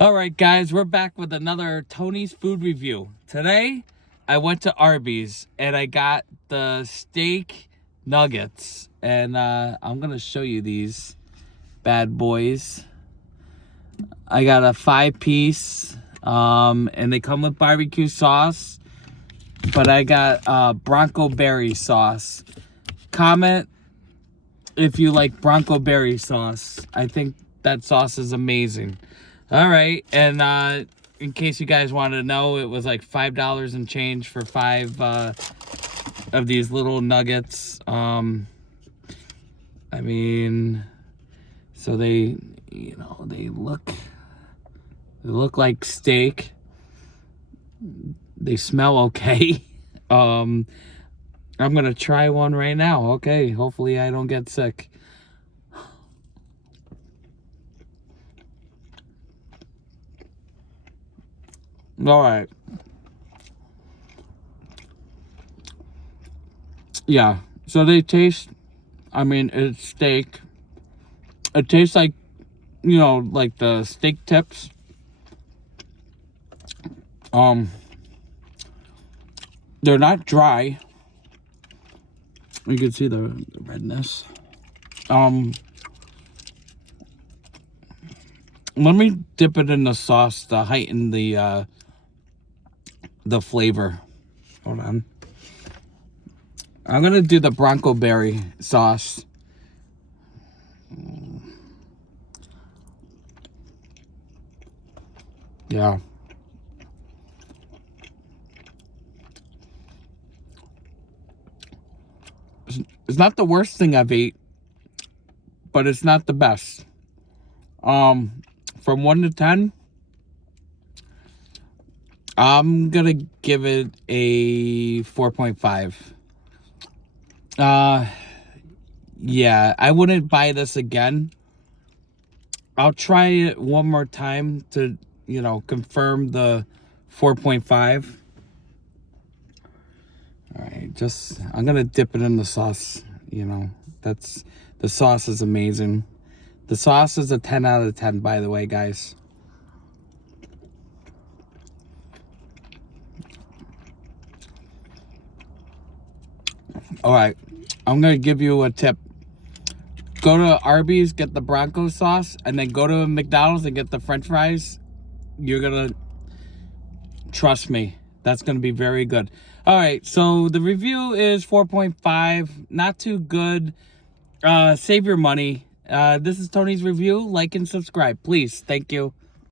All right, guys, we're back with another Tony's food review. Today, I went to Arby's and I got the steak nuggets. And I'm going to show you these bad boys. I got a 5-piece, and they come with barbecue sauce. But I got Bronco Berry sauce. Comment if you like Bronco Berry sauce. I think that sauce is amazing. All right, and in case you guys wanted to know, it was like $5 and change for 5 of these little nuggets. I mean, so they, they look like steak. They smell okay. I'm gonna try one right now. Okay, hopefully I don't get sick. All right. Yeah. So they taste, I mean, it's steak. It tastes like, like the steak tips. They're not dry. You can see the redness. Let me dip it in the sauce to heighten the flavor. Hold on. I'm gonna do the Bronco Berry sauce. Yeah. It's not the worst thing I've ate, but it's not the best. From 1 to 10, I'm gonna give it a 4.5. Yeah, I wouldn't buy this again. I'll try it one more time to, confirm the 4.5. All right, I'm gonna dip it in the sauce. The sauce is amazing. The sauce is a 10 out of 10, by the way, guys. All right, I'm gonna give you a tip. Go to Arby's, get the Bronco sauce, and then go to McDonald's and get the French fries. You're gonna, trust me, that's gonna be very good. All right, so the review is 4.5, not too good. Save your money. This is Tony's review. Like and subscribe, please. Thank you.